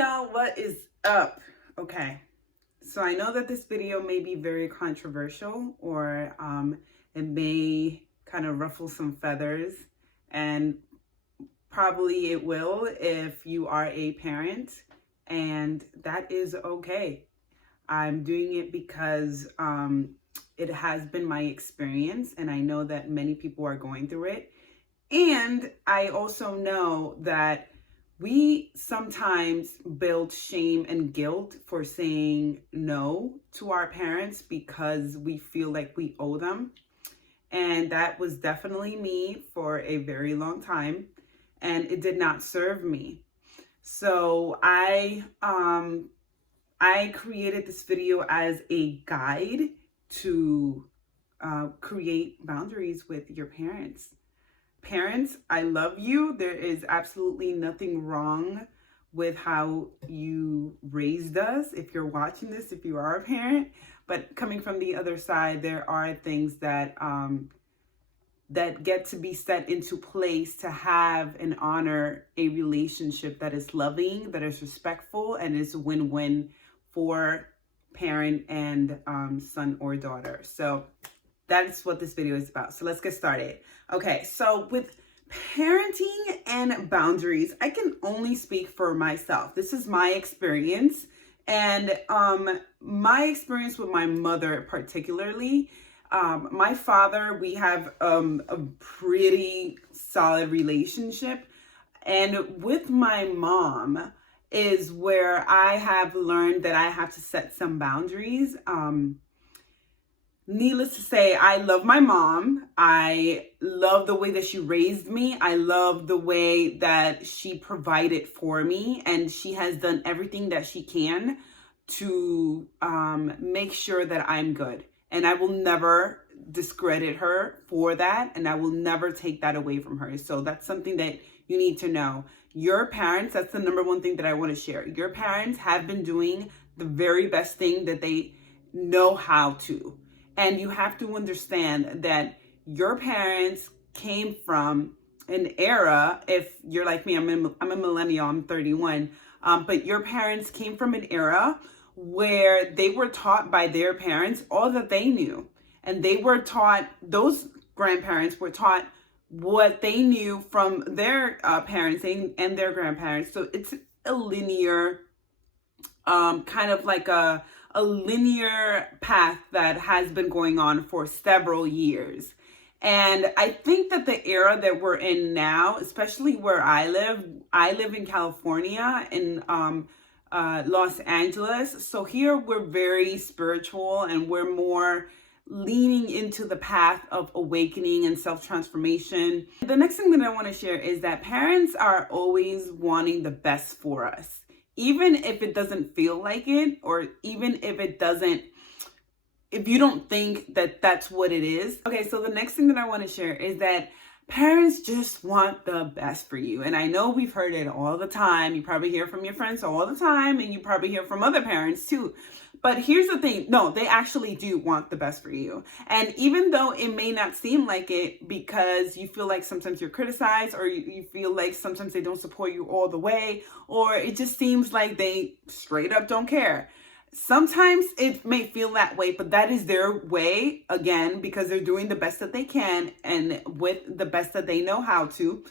y'all, what is up? Okay, so I know that this video may be very controversial, or it may kind of ruffle some feathers, and probably it will if you are a parent, and that is okay. I'm doing it because it has been my experience, and I know that many people are going through it. And I also know that we sometimes build shame and guilt for saying no to our parents because we feel like we owe them. And that was definitely me for a very long time, and it did not serve me. So I created this video as a guide to create boundaries with your parents. Parents, I love you. There is absolutely nothing wrong with how you raised us. If you're watching this, if you are a parent, but coming from the other side, there are things that that get to be set into place to have and honor a relationship that is loving, that is respectful, and is win-win for parent and son or daughter. So that's what this video is about. So let's get started. Okay, so with parenting and boundaries, I can only speak for myself. This is my experience, and my experience with my mother particularly. My father, we have a pretty solid relationship, and with my mom is where I have learned that I have to set some boundaries. Needless to say, I love my mom. I love the way that she raised me. I love the way that she provided for me, and she has done everything that she can to make sure that I'm good. And I will never discredit her for that, and I will never take that away from her. So that's something that you need to know. Your parents, that's the number one thing that I want to share. Your parents have been doing the very best thing that they know how to. And you have to understand that your parents came from an era, if you're like me, I'm a millennial, I'm 31, but your parents came from an era where they were taught by their parents all that they knew. And they were taught, those grandparents were taught what they knew from their parents and their grandparents. So it's a linear, kind of like a linear path that has been going on for several years. And I think that the era that we're in now, especially where I live in California, in Los Angeles. So here we're very spiritual, and we're more leaning into the path of awakening and self-transformation. The next thing that I want to share is that parents are always wanting the best for us. Even if it doesn't feel like it, or even if you don't think that that's what it is. Okay, so the next thing that I want to share is that parents just want the best for you. And I know we've heard it all the time. You probably hear from your friends all the time, and you probably hear from other parents too. But here's the thing. No, they actually do want the best for you. And even though it may not seem like it, because you feel like sometimes you're criticized, or you feel like sometimes they don't support you all the way, or it just seems like they straight up don't care. Sometimes it may feel that way, but that is their way, again, because they're doing the best that they can and with the best that they know how to.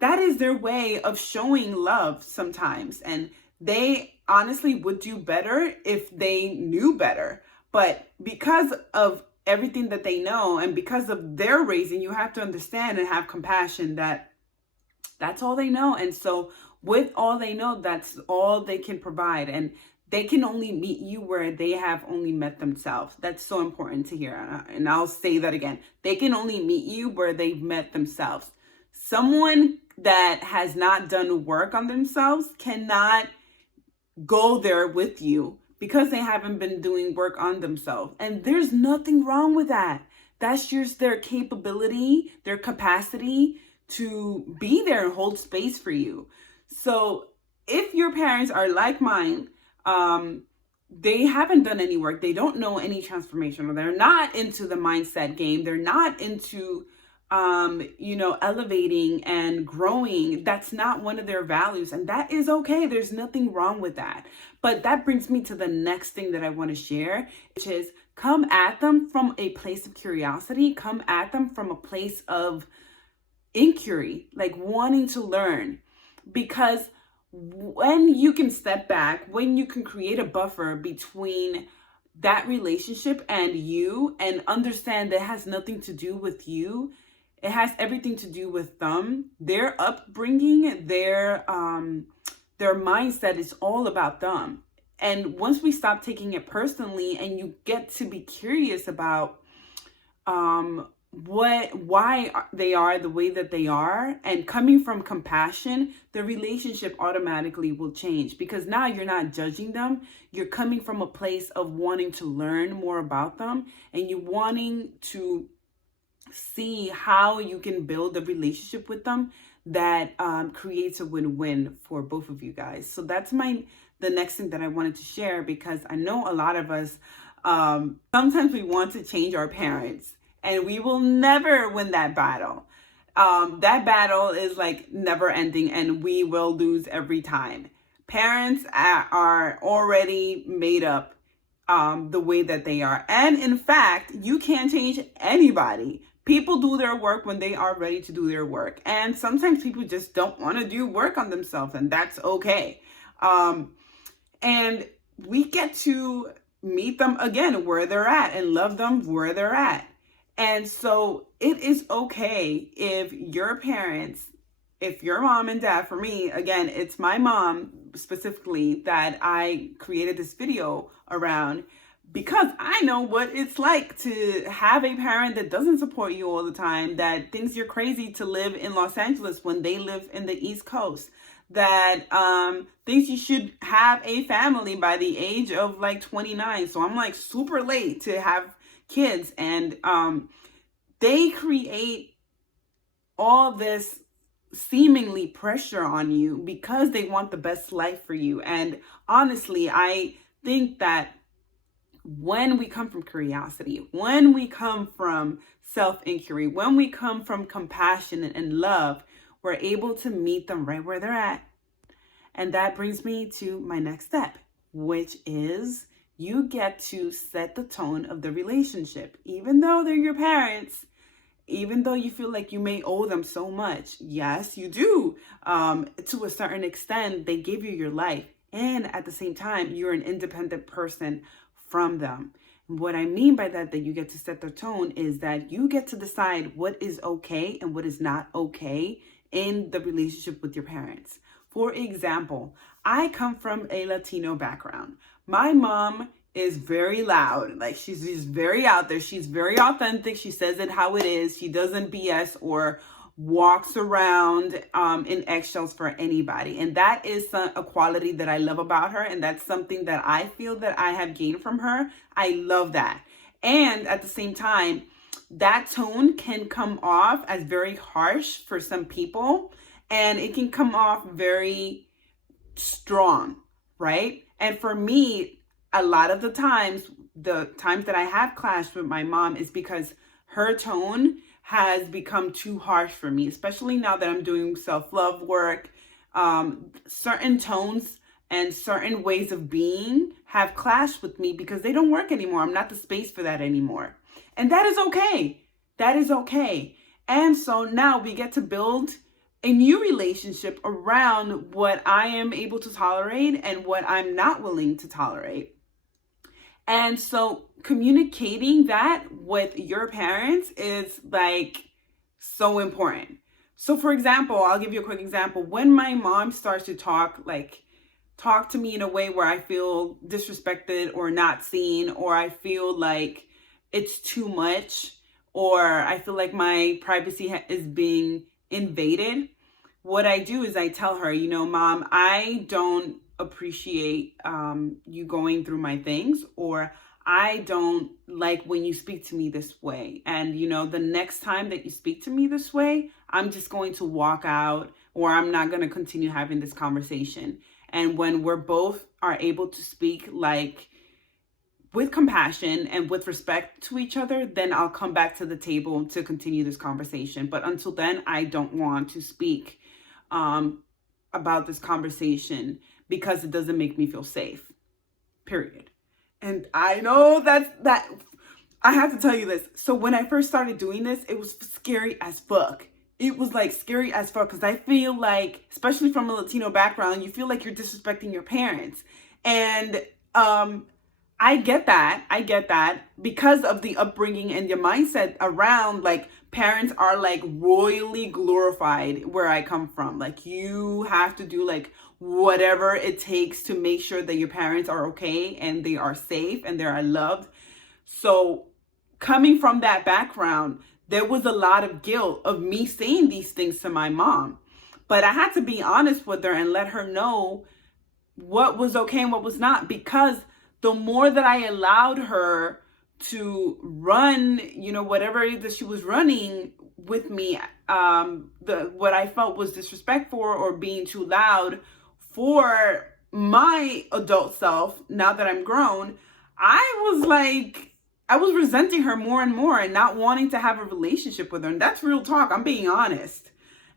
That is their way of showing love sometimes. And they honestly would do better if they knew better. But because of everything that they know, and because of their raising, you have to understand and have compassion that that's all they know. And so with all they know, that's all they can provide. And they can only meet you where they have only met themselves. That's so important to hear. And I'll say that again. They can only meet you where they've met themselves. Someone that has not done work on themselves cannot go there with you because they haven't been doing work on themselves. And there's nothing wrong with that. That's just their capability, their capacity to be there and hold space for you. So if your parents are like mine, they haven't done any work, they don't know any transformation, or they're not into the mindset game, they're not into elevating and growing. That's not one of their values. And that is okay. There's nothing wrong with that. But that brings me to the next thing that I want to share, which is come at them from a place of curiosity, come at them from a place of inquiry, like wanting to learn. Because when you can step back, when you can create a buffer between that relationship and you, and understand that it has nothing to do with you, it has everything to do with them, their upbringing, their mindset is all about them. And once we stop taking it personally and you get to be curious about why they are the way that they are, and coming from compassion, the relationship automatically will change, because now you're not judging them. You're coming from a place of wanting to learn more about them, and you wanting to see how you can build a relationship with them that creates a win-win for both of you guys. So that's the next thing that I wanted to share, because I know a lot of us, sometimes we want to change our parents, and we will never win that battle. That battle is like never ending, and we will lose every time. Parents are already made up the way that they are. And in fact, you can't change anybody. People do their work when they are ready to do their work. And sometimes people just don't want to do work on themselves, and that's okay. And we get to meet them again where they're at and love them where they're at. And so it is okay if your parents, if your mom and dad, for me, again, it's my mom specifically that I created this video around, because I know what it's like to have a parent that doesn't support you all the time, that thinks you're crazy to live in Los Angeles when they live in the East Coast, that thinks you should have a family by the age of like 29. So I'm like super late to have kids, and they create all this seemingly pressure on you because they want the best life for you. And honestly, I think that when we come from curiosity, when we come from self-inquiry, when we come from compassion and love, we're able to meet them right where they're at. And that brings me to my next step, which is you get to set the tone of the relationship. Even though they're your parents, even though you feel like you may owe them so much, yes, you do. To a certain extent, they give you your life. And at the same time, you're an independent person from them. And what I mean by that you get to set the tone, is that you get to decide what is okay and what is not okay in the relationship with your parents. For example, I come from a Latino background. My mom is very loud. Like, she's just very out there. She's very authentic. She says it how it is. She doesn't BS or walks around in eggshells for anybody. And that is a quality that I love about her. And that's something that I feel that I have gained from her. I love that. And at the same time, that tone can come off as very harsh for some people. And it can come off very strong, right? And for me, a lot of the times that I have clashed with my mom is because her tone has become too harsh for me, especially now that I'm doing self-love work. Certain tones and certain ways of being have clashed with me because they don't work anymore. I'm not the space for that anymore. And that is okay. That is okay. And so now we get to build a new relationship around what I am able to tolerate and what I'm not willing to tolerate. And so communicating that with your parents is like so important. So for example, I'll give you a quick example. When my mom starts to talk to me in a way where I feel disrespected or not seen, or I feel like it's too much, or I feel like my privacy is being invaded, what I do is I tell her, Mom, I don't appreciate you going through my things, or I don't like when you speak to me this way. And, the next time that you speak to me this way, I'm just going to walk out, or I'm not going to continue having this conversation. And when we're both are able to speak like with compassion and with respect to each other, then I'll come back to the table to continue this conversation. But until then, I don't want to speak about this conversation because it doesn't make me feel safe, period. And I know that I have to tell you this. So when I first started doing this, it was scary as fuck. It was like scary as fuck because I feel like, especially from a Latino background, you feel like you're disrespecting your parents. And I get that because of the upbringing and your mindset around like parents are like royally glorified where I come from. Like you have to do like whatever it takes to make sure that your parents are okay and they are safe and they are loved. So coming from that background, there was a lot of guilt of me saying these things to my mom. But I had to be honest with her and let her know what was okay and what was not, because the more that I allowed her to run, whatever it is that she was running with me, what I felt was disrespectful or being too loud for my adult self, now that I'm grown, I was resenting her more and more and not wanting to have a relationship with her. And that's real talk. I'm being honest.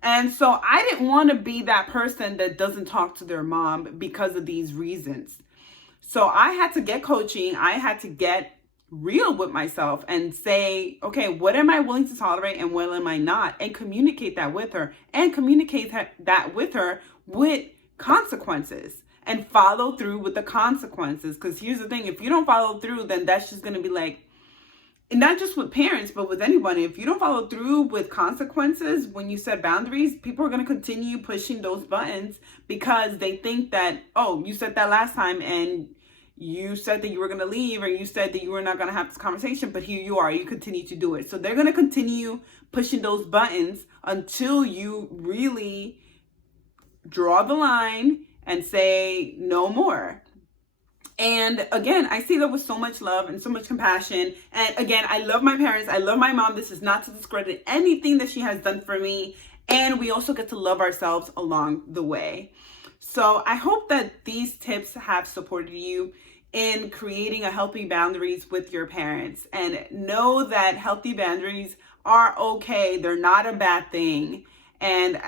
And so I didn't want to be that person that doesn't talk to their mom because of these reasons. So I had to get coaching. I had to get real with myself and say, okay, what am I willing to tolerate and what am I not? And communicate that with her, and communicate that with her with consequences, and follow through with the consequences. Because here's the thing, if you don't follow through, then that's just going to be like, and not just with parents, but with anybody. If you don't follow through with consequences when you set boundaries, people are going to continue pushing those buttons because they think that, oh, you said that last time and you said that you were going to leave, or you said that you were not going to have this conversation, but here you are, you continue to do it. So they're going to continue pushing those buttons until you really draw the line and say no more. And again, I say that with so much love and so much compassion. And again, I love my parents. I love my mom. This is not to discredit anything that she has done for me. And we also get to love ourselves along the way. So I hope that these tips have supported you in creating a healthy boundaries with your parents. And know that healthy boundaries are okay. They're not a bad thing. And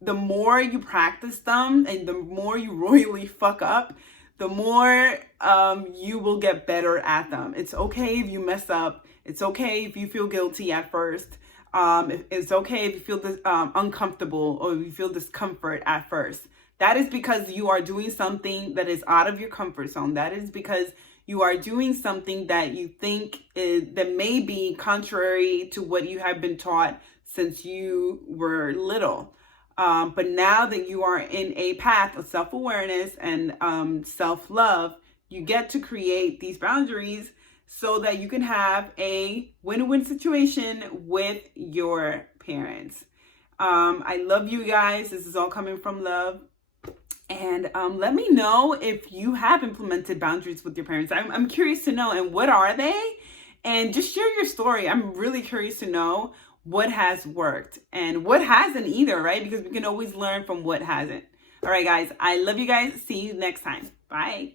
the more you practice them and the more you royally fuck up, the more you will get better at them. It's okay if you mess up. It's okay if you feel guilty at first. It's okay if you feel uncomfortable or if you feel discomfort at first. That is because you are doing something that is out of your comfort zone. That is because you are doing something that you think that may be contrary to what you have been taught since you were little. But now that you are in a path of self-awareness and self-love, you get to create these boundaries so that you can have a win-win situation with your parents. I love you guys. This is all coming from love. And let me know if you have implemented boundaries with your parents. I'm curious to know. And what are they? And just share your story. I'm really curious to know what has worked and what hasn't either, right? Because we can always learn from what hasn't. All right, guys. I love you guys. See you next time. Bye.